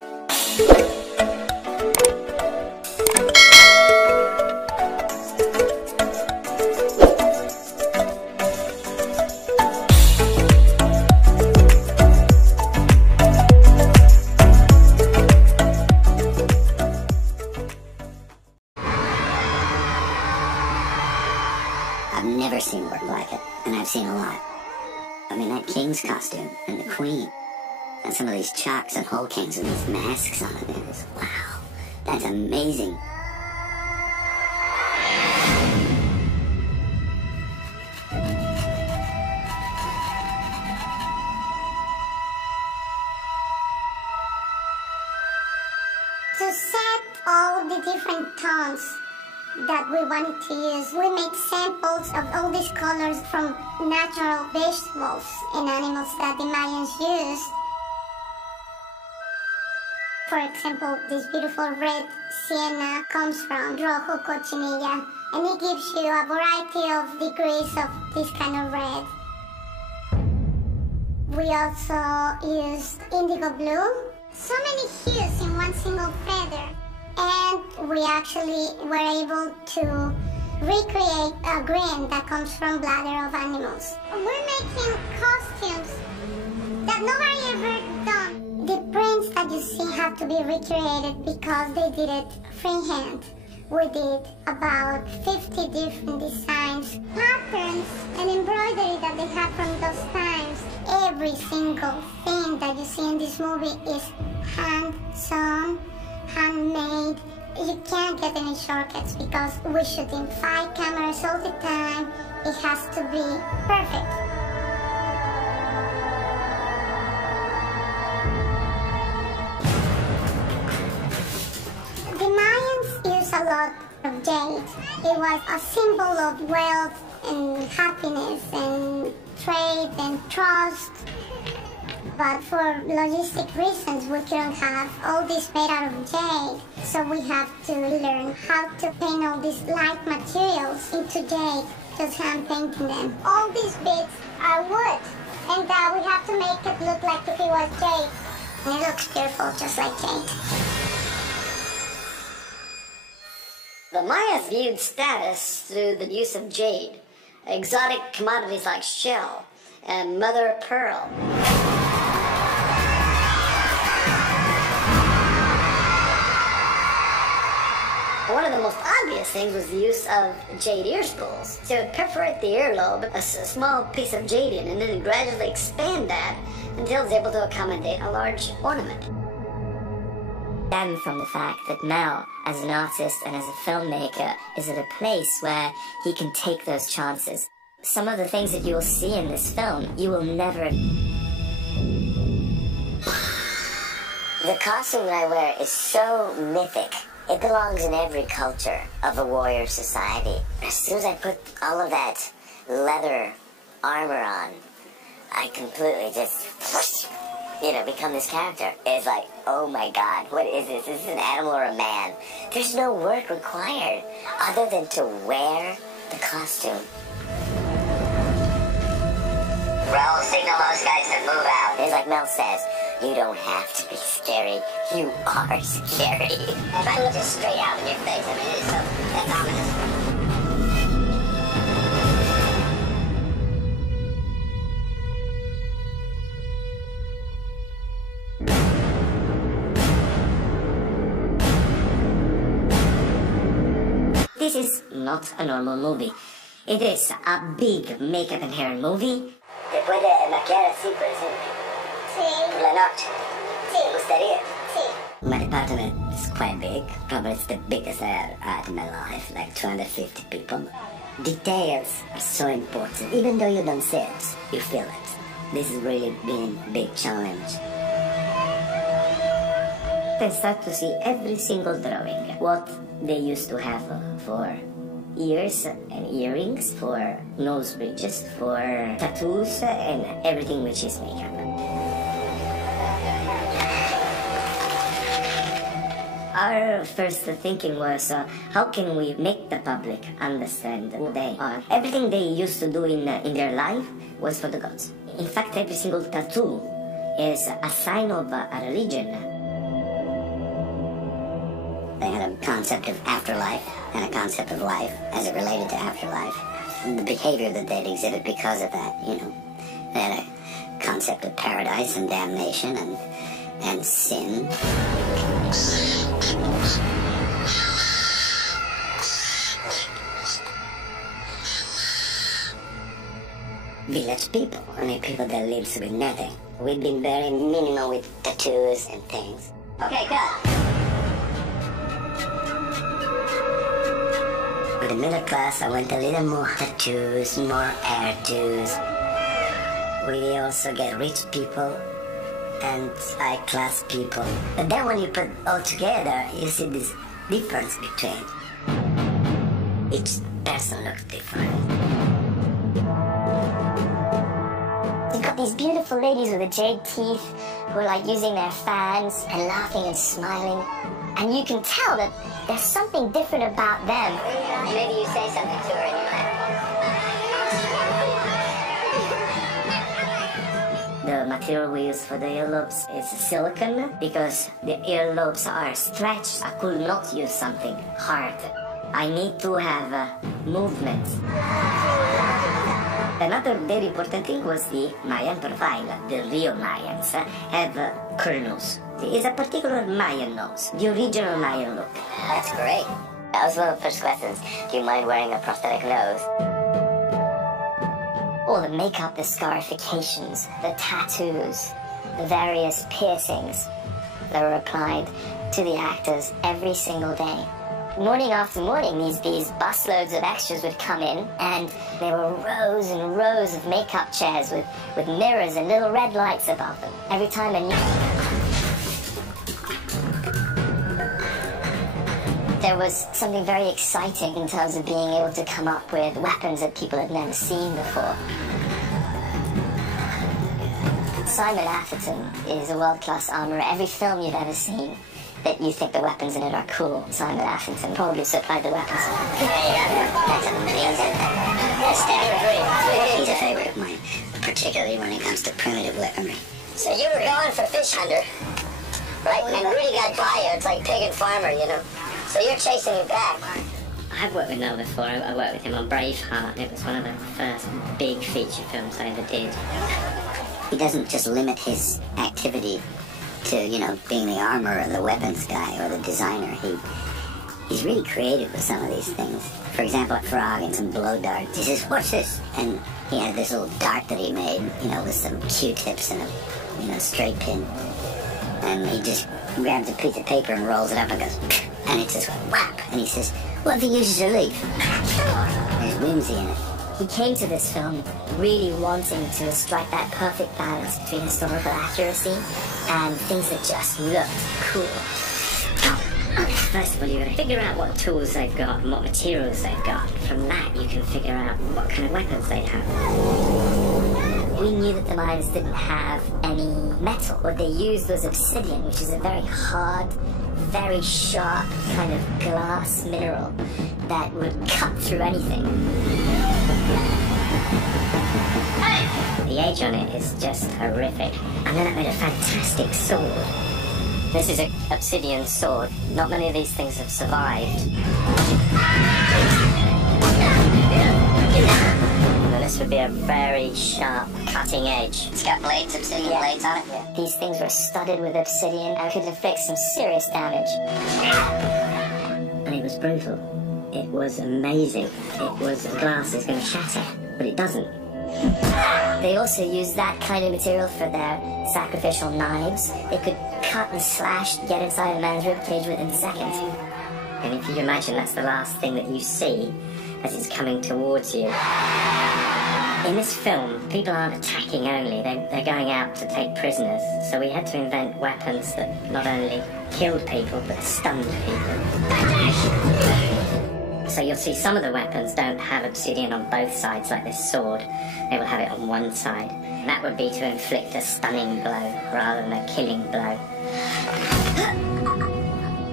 I've never seen work like it, and I've seen a lot. I mean, that king's costume, and the queen, and some of these Chucks and Hulkings with these masks on it, it was, wow, that's amazing. To set all the different tones that we wanted to use, we made samples of all these colors from natural vegetables and animals that the Mayans used. For example, this beautiful red sienna comes from rojo cochinilla, and it gives you a variety of degrees of this kind of red. We also used indigo blue, so many hues in one single feather. And we actually were able to recreate a green that comes from bladder of animals. We're making costumes that nobody ever done. The prints that you see have to be recreated because they did it freehand. We did about 50 different designs, patterns, and embroidery that they had from those times. Every single thing that you see in this movie is hand-sewn, handmade. You can't get any shortcuts because we shoot in 5 cameras all the time. It has to be perfect. The Mayans use a lot of jade. It was a symbol of wealth and happiness and trade and trust. But for logistic reasons, we couldn't have all this made out of jade. So we have to learn how to paint all these light materials into jade, just hand painting them. All these bits are wood, and we have to make it look like if it was jade. And it looks beautiful, just like jade. The Mayas viewed status through the use of jade, exotic commodities like shell and mother of pearl. One of the most obvious things was the use of jade ear spools. So it would perforate the earlobe, a small piece of jade in, and then gradually expand that until it's able to accommodate a large ornament. Stem from the fact that Mel, as an artist and as a filmmaker, is at a place where he can take those chances. Some of the things that you will see in this film, you will never... The costume that I wear is so mythic. It belongs in every culture of a warrior society. As soon as I put all of that leather armor on, I completely just, become this character. It's like, oh my God, what is this? Is this an animal or a man? There's no work required other than to wear the costume. Raul, signal those guys to move out. It's like Mel says, you don't have to be scary. You are scary. If I look just straight out in your face, I mean, it's so, that's ominous. This is not a normal movie. It is a big makeup and hair movie. ¿Te puede maquillar así, por ejemplo? Sí. Por la noche. Sí. ¿Te gustaría? Sí. My department is quite big. Probably it's the biggest I have had in my life, like 250 people. Details are so important. Even though you don't see it, you feel it. This has really been a big challenge. They start to see every single drawing, what they used to have for ears and earrings, for nose bridges, for tattoos, and everything which is makeup. Our first thinking was, how can we make the public understand who they are? Everything they used to do in their life was for the gods. In fact, every single tattoo is a sign of a religion. concept of afterlife and a concept of life as it related to afterlife. And the behavior that they'd exhibit because of that, you know. They had a concept of paradise and damnation and sin. Village people, only people that lives with nothing. We've been very minimal with tattoos and things. Okay, cut. With the middle class, I want a little more tattoos, more hairdos. We also get rich people and high-class people. But then when you put all together, you see this difference between. Each person looks different. You've got these beautiful ladies with the jade teeth who are like using their fans and laughing and smiling. And you can tell that there's something different about them. Maybe you say something to her and you're like... The material we use for the earlobes is silicone because the earlobes are stretched. I could not use something hard. I need to have movement. Another very important thing was the Mayan profile. The real Mayans have kernels. There is a particular Mayan nose, the original Mayan look. That's great. That was one of the first questions. Do you mind wearing a prosthetic nose? All the makeup, the scarifications, the tattoos, the various piercings that were applied to the actors every single day. Morning after morning, these busloads of extras would come in, and there were rows and rows of makeup chairs with mirrors and little red lights above them. Every time a new... There was something very exciting in terms of being able to come up with weapons that people had never seen before. Simon Atherton is a world-class armorer. Every film you've ever seen that you think the weapons in it are cool, Simon Atherton probably supplied the weapons. That's amazing. He's a favorite of mine, particularly when it comes to primitive weaponry. So you were going for fish hunter, right? And Rudy got by you. It's like pig and farmer, you know? So you're chasing him back. I've worked with Mel before. I worked with him on Braveheart. It was one of the first big feature films I ever did. He doesn't just limit his activity to, you know, being the armor or the weapons guy or the designer. He's really creative with some of these things. For example, a frog and some blow darts. He says, "What's this?" And he had this little dart that he made, you know, with some Q-tips and a, you know, straight pin. And he just grabs a piece of paper and rolls it up and goes, and it says, whap. And he says, "What if he uses a leaf?" There's whimsy in it. He came to this film really wanting to strike that perfect balance between historical accuracy and things that just looked cool. First of all, you've got to figure out what tools they've got and what materials they've got. From that, you can figure out what kind of weapons they have. We knew that the Mayans didn't have any metal. What they used was obsidian, which is a very hard, very sharp kind of glass mineral that would cut through anything. The age on it is just horrific. And then it made a fantastic sword. This is an obsidian sword. Not many of these things have survived. Now this would be a very sharp, cutting edge. It's got blades, obsidian blades on it. Yeah. These things were studded with obsidian and could inflict some serious damage. And it was brutal. It was amazing. It was glass is going to shatter, but it doesn't. They also used that kind of material for their sacrificial knives. They could cut and slash, get inside a man's ribcage within seconds. And if you imagine that's the last thing that you see as it's coming towards you. In this film, people aren't attacking only, they're going out to take prisoners. So we had to invent weapons that not only killed people, but stunned people. So you'll see some of the weapons don't have obsidian on both sides, like this sword. They will have it on one side. And that would be to inflict a stunning blow rather than a killing blow.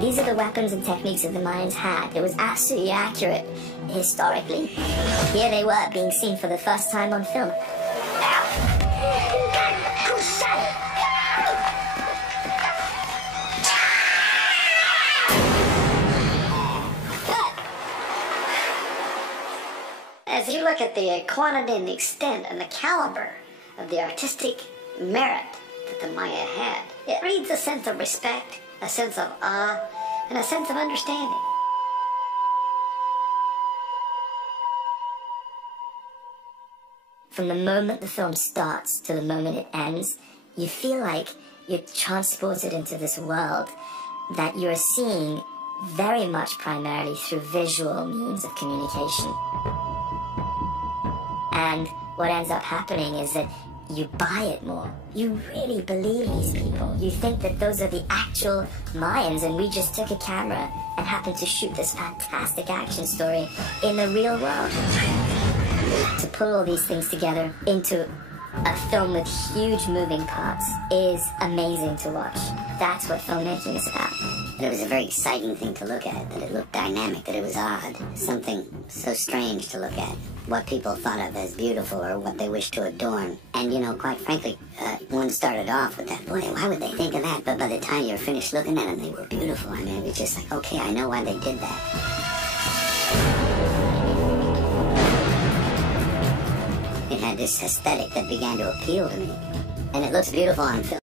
These are the weapons and techniques that the Mayans had. It was absolutely accurate historically. Here they were being seen for the first time on film. as you look at the quantity and the extent and the caliber of the artistic merit that the Maya had, it breeds a sense of respect, a sense of awe, and a sense of understanding. From the moment the film starts to the moment it ends, you feel like you're transported into this world that you're seeing very much primarily through visual means of communication. And what ends up happening is that you buy it more. You really believe these people. You think that those are the actual Mayans, and we just took a camera and happened to shoot this fantastic action story in the real world. To put all these things together into a film with huge moving parts is amazing to watch. That's what filmmaking is about. And it was a very exciting thing to look at, that it looked dynamic, that it was odd, something so strange to look at. What people thought of as beautiful or what they wished to adorn. And, you know, quite frankly, one started off with that, boy, why would they think of that? But by the time you're finished looking at them, they were beautiful. I mean, it was just like, okay, I know why they did that. It had this aesthetic that began to appeal to me. And it looks beautiful on film.